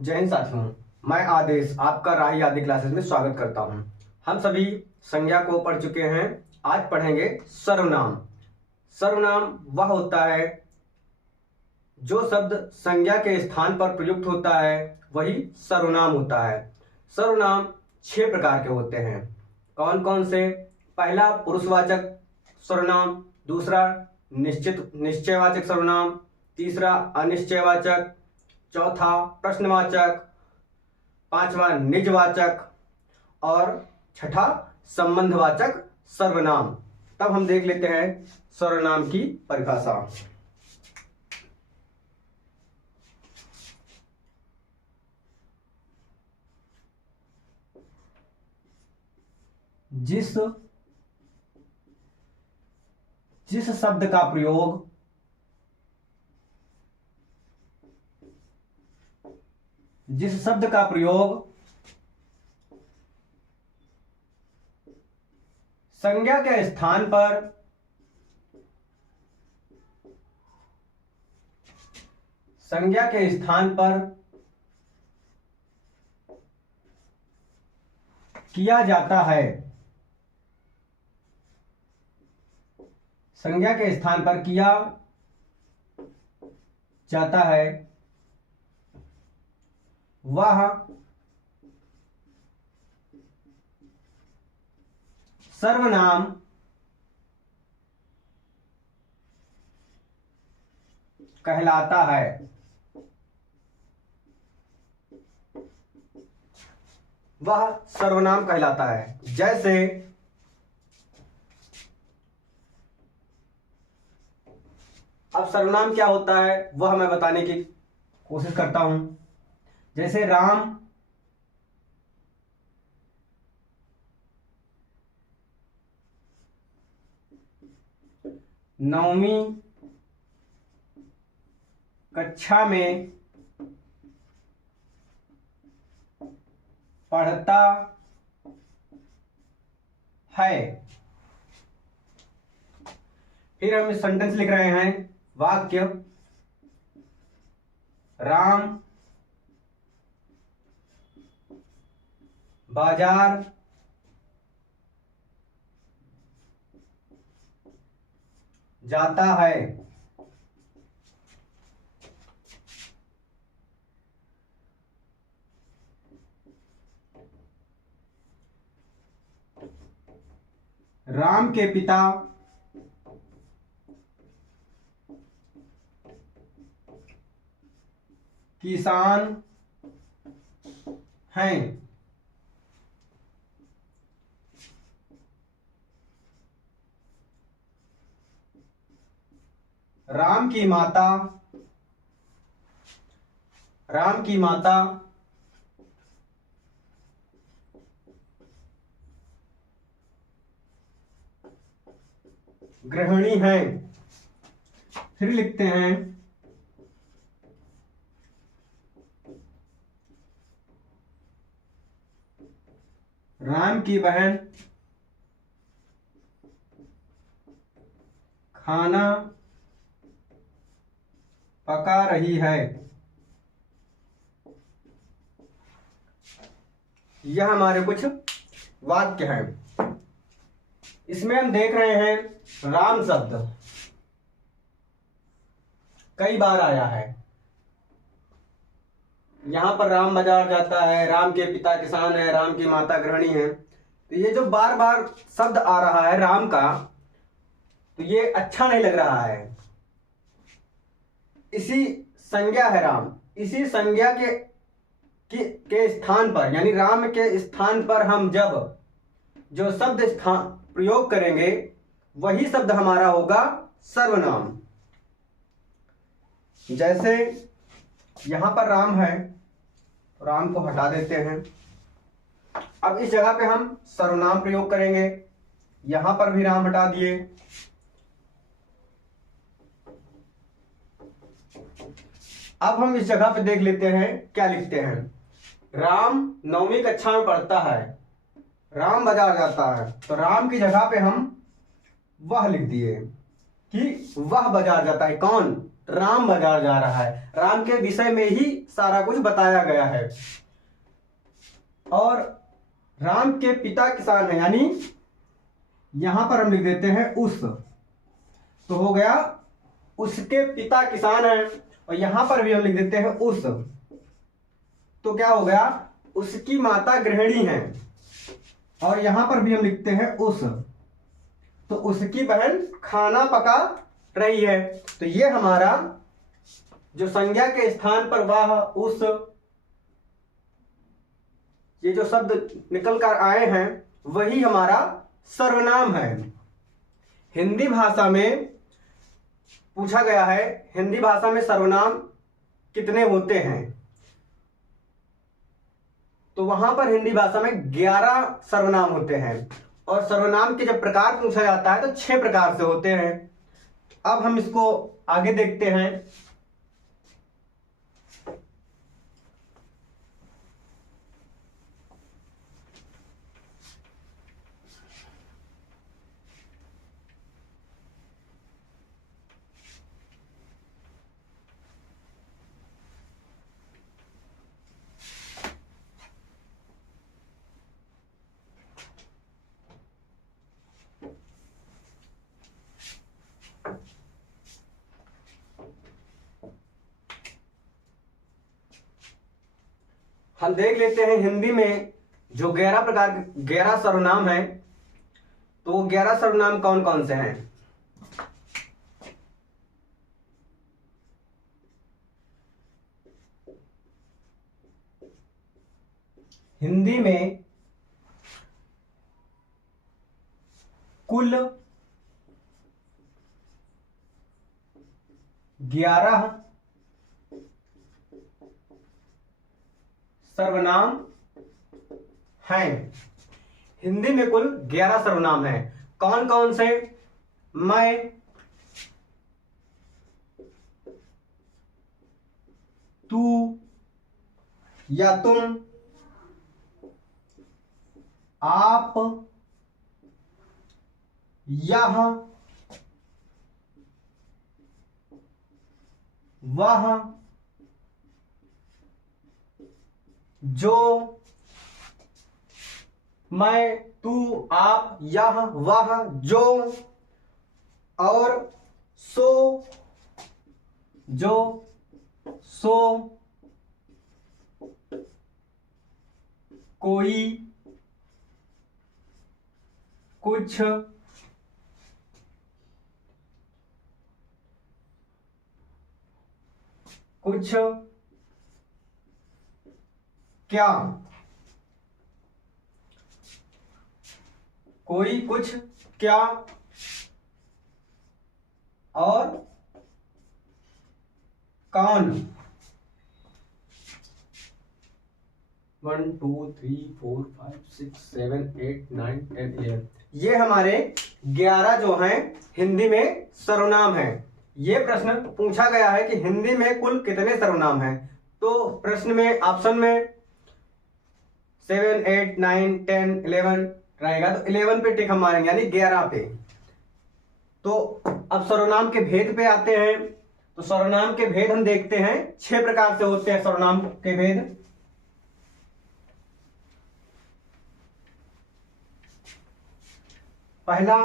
जय हिंद साथियों, मैं आदेश आपका राही आदि क्लासेस में स्वागत करता हूं। हम सभी संज्ञा को पढ़ चुके हैं। आज पढ़ेंगे सर्वनाम। सर्वनाम वह होता है जो शब्द संज्ञा के स्थान पर प्रयुक्त होता है, वही सर्वनाम होता है। सर्वनाम 6 प्रकार के होते हैं। कौन कौन से? पहला पुरुषवाचक सर्वनाम, दूसरा निश्चयवाचक सर्वनाम, तीसरा अनिश्चयवाचक, चौथा प्रश्नवाचक, पांचवा निजवाचक और छठा संबंधवाचक सर्वनाम। तब हम देख लेते हैं सर्वनाम की परिभाषा। जिस शब्द का प्रयोग संज्ञा के स्थान पर किया जाता है, संज्ञा के स्थान पर किया जाता है, वह सर्वनाम कहलाता है। वह सर्वनाम कहलाता है। जैसे अब सर्वनाम क्या होता है वह मैं बताने की कोशिश करता हूं। जैसे राम नौवीं कक्षा में पढ़ता है। फिर हम सेंटेंस लिख रहे हैं, वाक्य, राम बाजार जाता है। राम के पिता किसान हैं। राम की माता गृहिणी हैं। फिर लिखते हैं, राम की बहन खाना पका रही है। यह हमारे कुछ वाक्य हैं। इसमें हम देख रहे हैं राम शब्द कई बार आया है। यहां पर राम बाजार जाता है, राम के पिता किसान है, राम की माता गृहिणी है। तो ये जो बार बार शब्द आ रहा है राम का, तो ये अच्छा नहीं लग रहा है। इसी संज्ञा है राम, इसी संज्ञा के स्थान पर, यानी राम के स्थान पर हम जब जो शब्द स्थान प्रयोग करेंगे वही शब्द हमारा होगा सर्वनाम। जैसे यहां पर राम है, राम को हटा देते हैं। अब इस जगह पे हम सर्वनाम प्रयोग करेंगे। यहां पर भी राम हटा दिए। अब हम इस जगह पे देख लेते हैं क्या लिखते हैं। राम 9वीं कक्षा में पढ़ता है, राम बाजार जाता है। तो राम की जगह पे हम वह लिख दिए कि वह बाजार जाता है। कौन? राम बाजार जा रहा है। राम के विषय में ही सारा कुछ बताया गया है। और राम के पिता किसान है, यानी यहां पर हम लिख देते हैं उस, तो हो गया उसके पिता किसान है। और यहां पर भी हम लिख देते हैं उस, तो क्या हो गया, उसकी माता गृहिणी है। और यहां पर भी हम लिखते हैं उस, तो उसकी बहन खाना पका रही है। तो ये हमारा जो संज्ञा के स्थान पर वह, उस, ये जो शब्द निकल कर आए हैं वही हमारा सर्वनाम है। हिंदी भाषा में पूछा गया है, हिंदी भाषा में सर्वनाम कितने होते हैं, तो वहां पर हिंदी भाषा में 11 सर्वनाम होते हैं। और सर्वनाम के जब प्रकार पूछा जाता है तो 6 प्रकार से होते हैं। अब हम इसको आगे देखते हैं। हम देख लेते हैं हिंदी में जो 11 प्रकार के 11 सर्वनाम हैं, तो वो 11 सर्वनाम कौन कौन से हैं। हिंदी में कुल 11 सर्वनाम हैं। हिंदी में कुल 11 सर्वनाम हैं। कौन कौन से, मैं, तू या तुम, आप, यह, वह, जो, मैं, तू, आप, यह, वह, जो, और सो, जो, सो, कोई, कुछ, कुछ, क्या, कोई, कुछ, क्या, और कौन। 1 2 3 4 5 6 7 8 9 10 11, ये हमारे 11 जो हैं हिंदी में सर्वनाम हैं। ये प्रश्न पूछा गया है कि हिंदी में कुल कितने सर्वनाम हैं, तो प्रश्न में ऑप्शन में 7 8 9 10 11 रहेगा, तो 11 पे टिक हम मारेंगे, यानी 11 पे। तो अब सर्वनाम के भेद पे आते हैं। तो सर्वनाम के भेद हम देखते हैं, 6 प्रकार से होते हैं सर्वनाम के भेद। पहला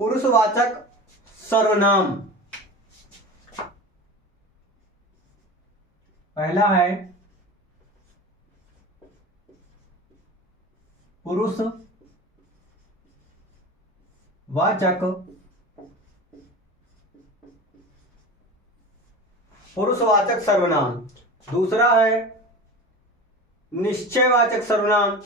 पुरुषवाचक सर्वनाम, पहला है पुरुषवाचक सर्वनाम। दूसरा है निश्चयवाचक सर्वनाम।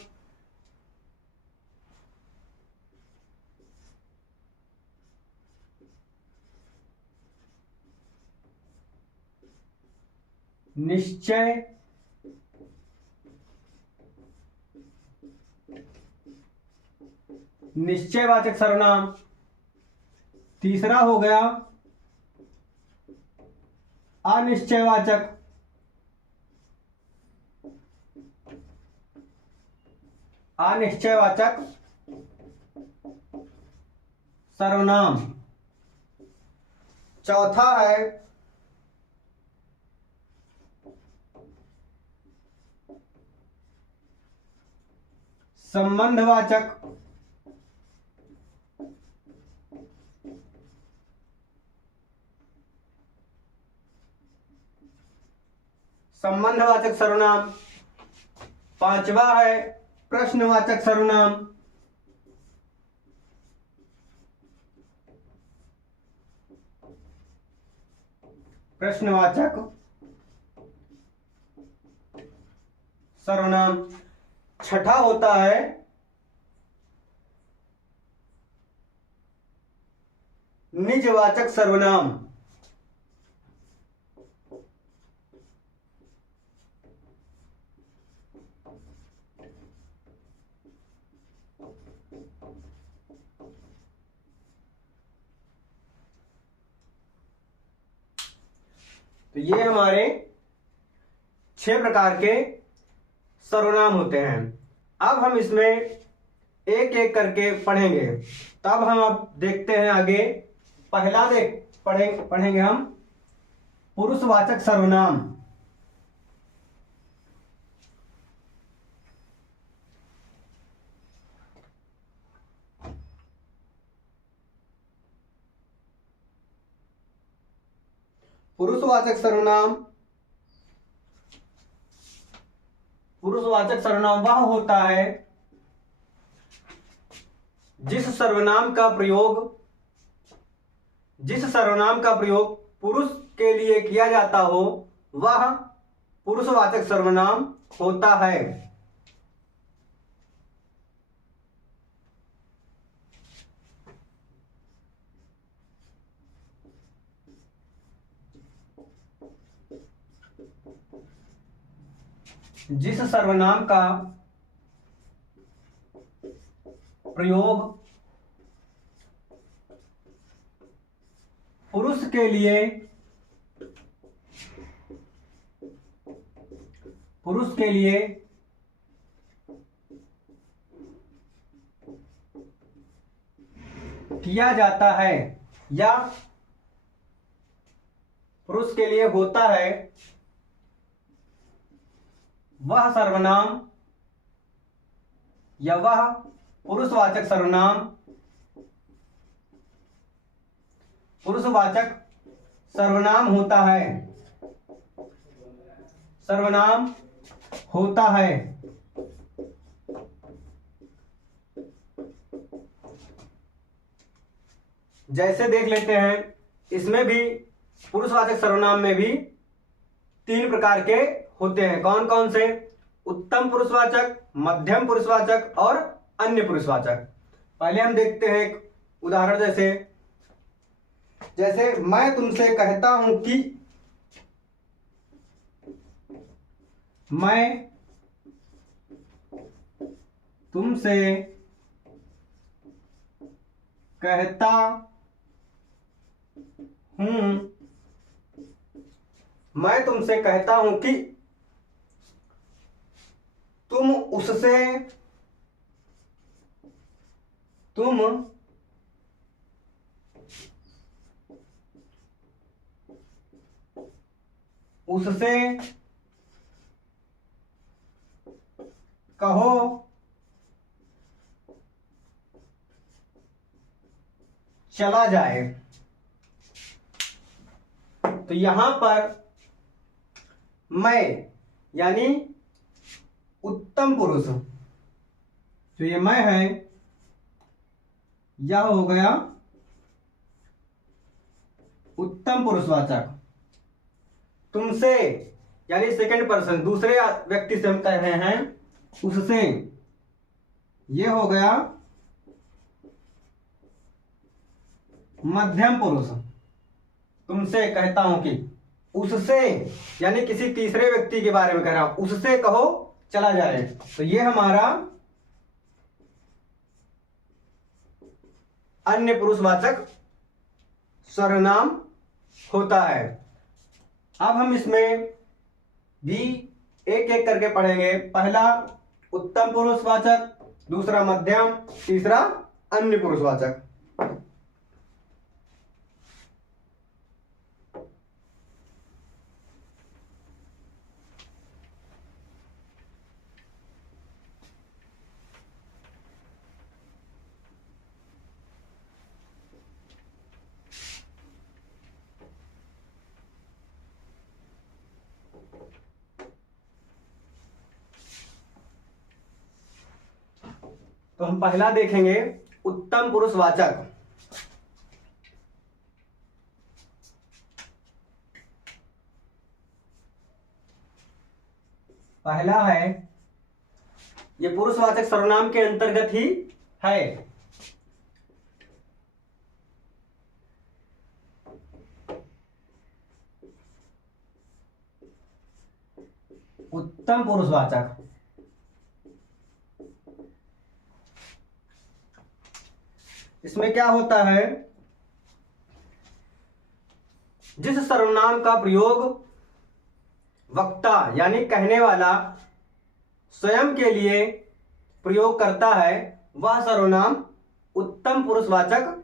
निश्चयवाचक सर्वनाम। तीसरा हो गया अनिश्चयवाचक। अनिश्चयवाचक सर्वनाम। चौथा है संबंधवाचक। संबंधवाचक सर्वनाम। पांचवा है प्रश्नवाचक सर्वनाम। प्रश्नवाचक सर्वनाम। छठा होता है निजवाचक सर्वनाम। तो ये हमारे 6 प्रकार के सर्वनाम होते हैं। अब हम इसमें एक एक करके पढ़ेंगे। तब हम अब देखते हैं आगे। पहला पढ़ेंगे हम पुरुषवाचक सर्वनाम। पुरुषवाचक सर्वनाम। पुरुषवाचक सर्वनाम वह होता है जिस सर्वनाम का प्रयोग पुरुष के लिए किया जाता हो, वह पुरुषवाचक सर्वनाम होता है। जिस सर्वनाम का प्रयोग पुरुष के लिए किया जाता है या पुरुष के लिए होता है, वह सर्वनाम या वह पुरुषवाचक सर्वनाम होता है। जैसे देख लेते हैं, इसमें भी पुरुषवाचक सर्वनाम में भी 3 प्रकार के होते हैं। कौन कौन से? उत्तम पुरुषवाचक, मध्यम पुरुषवाचक और अन्य पुरुषवाचक। पहले हम देखते हैं एक उदाहरण। जैसे मैं तुमसे कहता हूं कि, मैं तुमसे कहता हूं, मैं तुमसे कहता हूं कि तुम उससे कहो चला जाए। तो यहां पर मैं यानी उत्तम पुरुष, तो ये मैं है, यह हो गया उत्तम पुरुषवाचक। तुमसे यानी सेकंड पर्सन, दूसरे व्यक्ति से हम कह रहे हैं उससे, ये हो गया मध्यम पुरुष। तुमसे कहता हूं कि, उससे यानी किसी तीसरे व्यक्ति के बारे में कह रहा हूं, उससे कहो चला जाए। तो ये हमारा अन्य पुरुषवाचक सर्वनाम होता है। अब हम इसमें भी एक एक करके पढ़ेंगे। पहला उत्तम पुरुषवाचक, दूसरा मध्यम, तीसरा अन्य पुरुषवाचक। तो हम पहला देखेंगे उत्तम पुरुषवाचक। पहला है, ये पुरुषवाचक सर्वनाम के अंतर्गत ही है। उत्तम पुरुषवाचक। इसमें क्या होता है, जिस सर्वनाम का प्रयोग वक्ता यानी कहने वाला स्वयं के लिए प्रयोग करता है वह सर्वनाम उत्तम पुरुषवाचक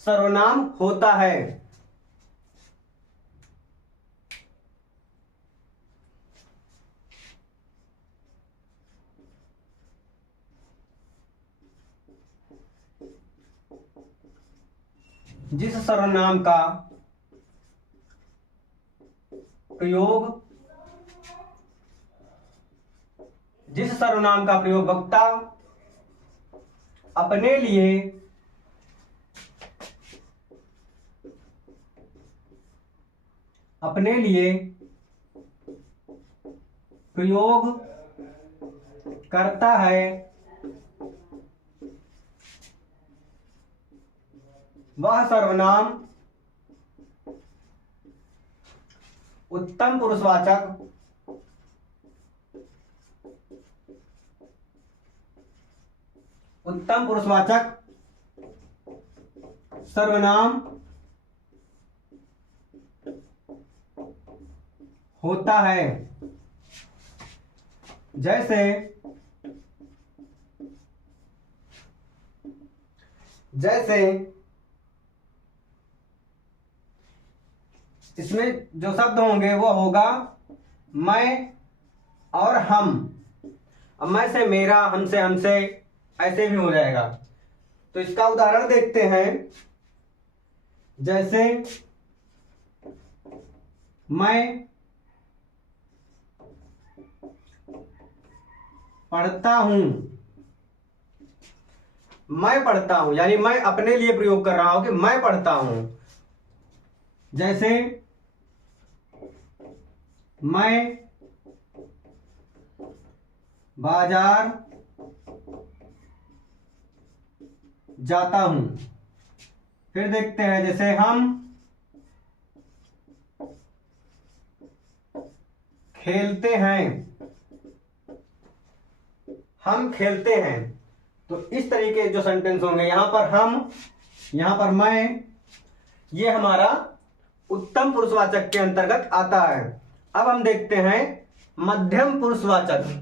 सर्वनाम होता है। जिस सर्वनाम का प्रयोग वक्ता अपने लिए प्रयोग करता है वह सर्वनाम उत्तम पुरुषवाचक सर्वनाम होता है। जैसे इसमें जो शब्द होंगे वो होगा मैं और हम। अब मैं से मेरा, हम से हमसे, ऐसे भी हो जाएगा। तो इसका उदाहरण देखते हैं। जैसे मैं पढ़ता हूं, यानी मैं अपने लिए प्रयोग कर रहा हूं कि मैं पढ़ता हूं। जैसे मैं बाजार जाता हूं। फिर देखते हैं, जैसे हम खेलते हैं। तो इस तरीके जो सेंटेंस होंगे, यहां पर हम, यहां पर मैं, ये हमारा उत्तम पुरुषवाचक के अंतर्गत आता है। अब हम देखते हैं मध्यम पुरुषवाचक।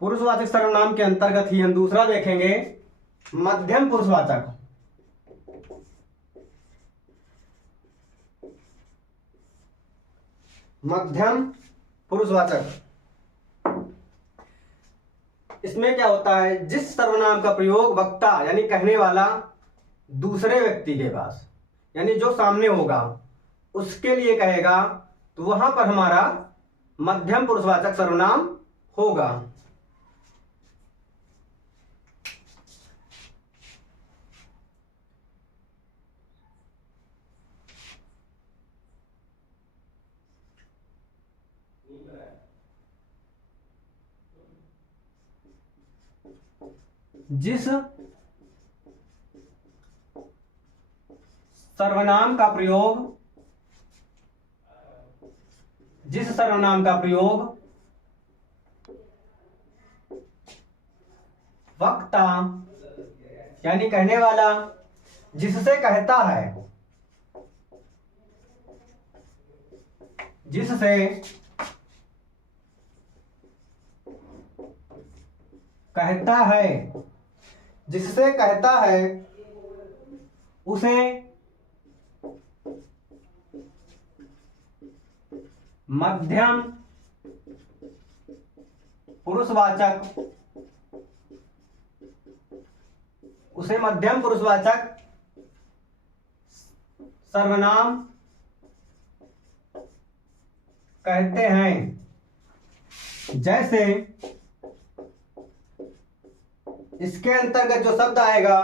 पुरुषवाचक सर्वनाम के अंतर्गत ही हम दूसरा देखेंगे मध्यम पुरुषवाचक। इसमें क्या होता है, जिस सर्वनाम का प्रयोग वक्ता यानी कहने वाला दूसरे व्यक्ति के पास, यानी जो सामने होगा उसके लिए कहेगा, तो वहां पर हमारा मध्यम पुरुषवाचक सर्वनाम होगा। जिस सर्वनाम का प्रयोग वक्ता यानी कहने वाला जिससे कहता है, उसे मध्यम पुरुषवाचक, उसे मध्यम पुरुषवाचक सर्वनाम कहते हैं। जैसे इसके अंतर्गत जो शब्द आएगा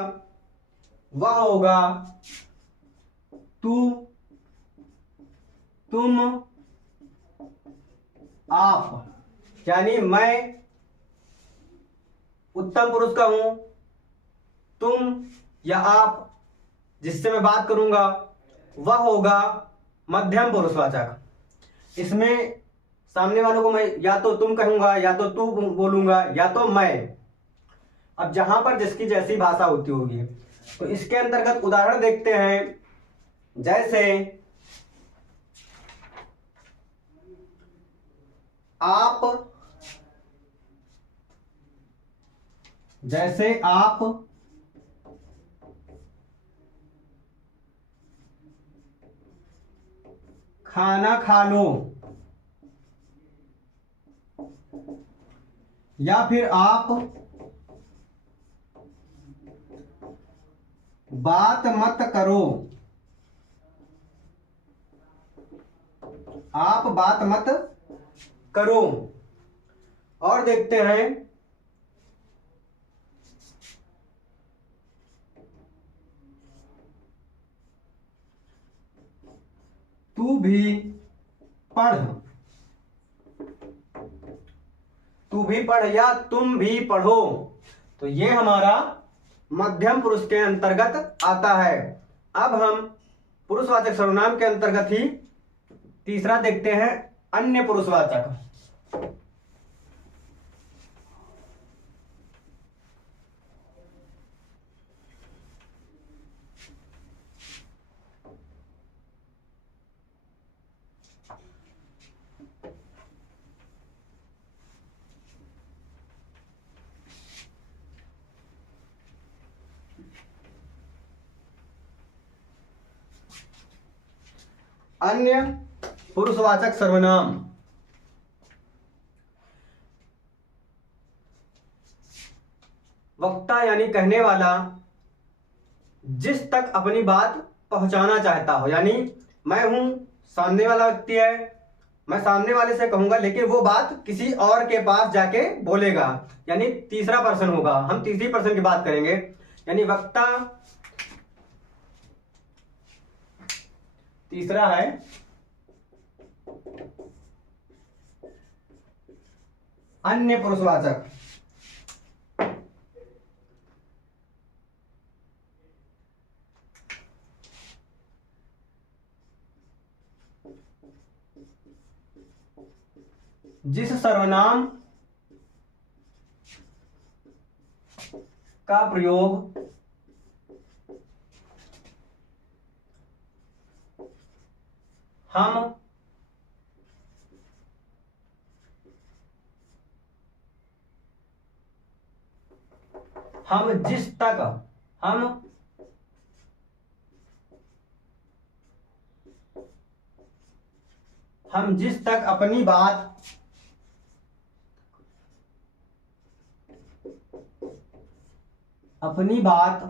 वह होगा तू, तुम, आप। यानी मैं उत्तम पुरुष का हूं, तुम या आप जिससे मैं बात करूंगा वह होगा मध्यम पुरुषवाचक। इसमें सामने वालों को मैं या तो तुम कहूंगा, या तो तू बोलूंगा, या तो मैं। अब जहां पर जिसकी जैसी भाषा होती होगी, तो इसके अंतर्गत उदाहरण देखते हैं। जैसे आप, जैसे आप खाना खा लो, या फिर आप बात मत करो, आप बात मत करो। और देखते हैं तू भी पढ़, तू भी पढ़ या तुम भी पढ़ो। तो ये हमारा मध्यम पुरुष के अंतर्गत आता है। अब हम पुरुषवाचक सर्वनाम के अंतर्गत ही तीसरा देखते हैं, अन्य पुरुषवाचक। अन्य पुरुषवाचक सर्वनाम। वक्ता यानी कहने वाला जिस तक अपनी बात पहुंचाना चाहता हो। यानी मैं हूं, सामने वाला व्यक्ति है, मैं सामने वाले से कहूंगा, लेकिन वो बात किसी और के पास जाके बोलेगा, यानी तीसरा पर्सन होगा। हम तीसरी पर्सन की बात करेंगे। यानी वक्ता तीसरा है अन्य पुरुषवाचक। जिस सर्वनाम का प्रयोग हम जिस तक हम जिस तक अपनी बात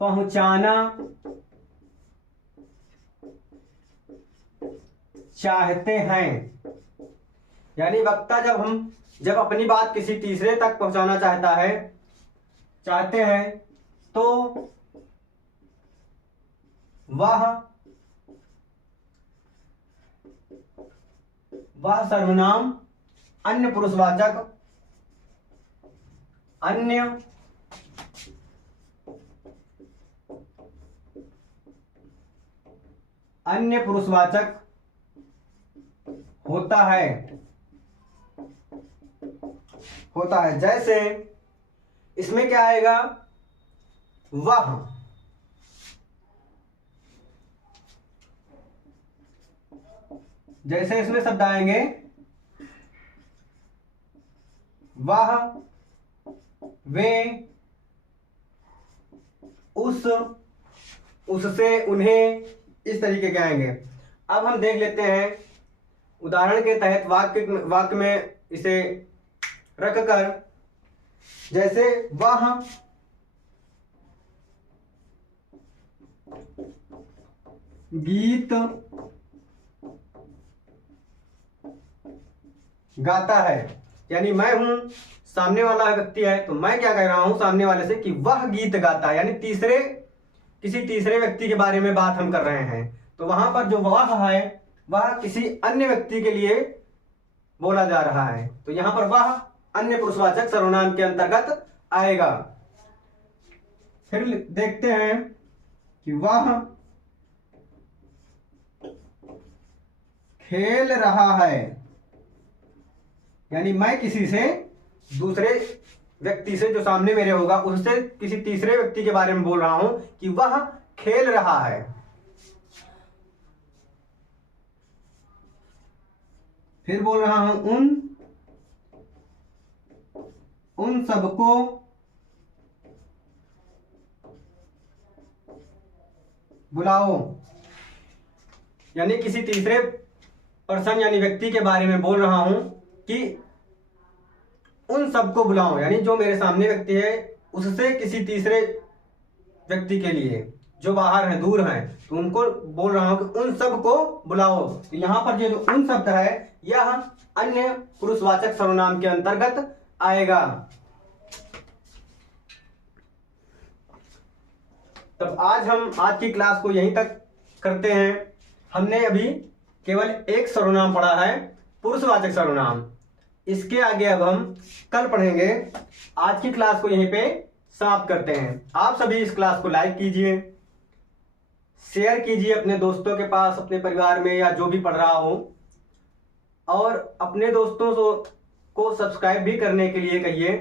पहुंचाना चाहते हैं। यानी वक्ता जब अपनी बात किसी तीसरे तक पहुंचाना चाहते हैं, तो वह सर्वनाम अन्य पुरुषवाचक अन्य पुरुषवाचक होता है। जैसे इसमें क्या आएगा, वह, जैसे इसमें शब्द आएंगे वह, वे, उस, उससे, उन्हें, इस तरीके के आएंगे। अब हम देख लेते हैं उदाहरण के तहत वाक्य में इसे रखकर, जैसे वह गीत गाता है, यानी मैं हूं, सामने वाला व्यक्ति है, तो मैं क्या कह रहा हूं सामने वाले से कि वह गीत गाता है, यानी किसी तीसरे व्यक्ति के बारे में बात हम कर रहे हैं। तो वहां पर जो वह है वह किसी अन्य व्यक्ति के लिए बोला जा रहा है, तो यहां पर वह अन्य पुरुषवाचक सर्वनाम के अंतर्गत आएगा। फिर देखते हैं कि वह खेल रहा है, यानी मैं किसी से, दूसरे व्यक्ति से जो सामने मेरे होगा, उससे किसी तीसरे व्यक्ति के बारे में बोल रहा हूं कि वह खेल रहा है। फिर बोल रहा हूं उन सबको बुलाओ, यानी किसी तीसरे पर्सन यानी व्यक्ति के बारे में बोल रहा हूं कि उन सबको बुलाओ, यानी जो मेरे सामने व्यक्ति है उससे किसी तीसरे व्यक्ति के लिए जो बाहर है, दूर है, तो उनको बोल रहा हूं कि उन सबको बुलाओ। तो यहां पर जो उन शब्द है यह अन्य पुरुषवाचक सर्वनाम के अंतर्गत आएगा। तब आज की क्लास को यहीं तक करते हैं। हमने अभी केवल एक सर्वनाम पढ़ा है, पुरुषवाचक सर्वनाम। इसके आगे अब हम कल पढ़ेंगे। आज की क्लास को यहीं पे समाप्त करते हैं। आप सभी इस क्लास को लाइक कीजिए, शेयर कीजिए अपने दोस्तों के पास, अपने परिवार में या जो भी पढ़ रहा हो, और अपने दोस्तों को सब्सक्राइब भी करने के लिए कहिए,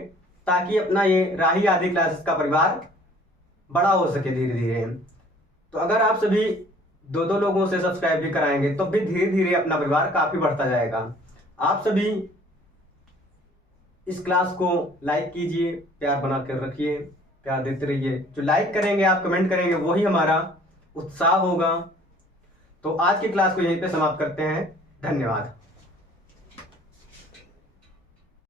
ताकि अपना ये राही आदि क्लासेस का परिवार बड़ा हो सके धीरे धीरे। तो अगर आप सभी दो लोगों से सब्सक्राइब भी कराएंगे तो भी धीरे धीरे अपना परिवार काफी बढ़ता जाएगा। आप सभी इस क्लास को लाइक कीजिए, प्यार बना कर रखिए, प्यार देते रहिए। जो लाइक करेंगे, आप कमेंट करेंगे, वही हमारा उत्साह होगा। तो आज की क्लास को यहीं पे समाप्त करते हैं। धन्यवाद।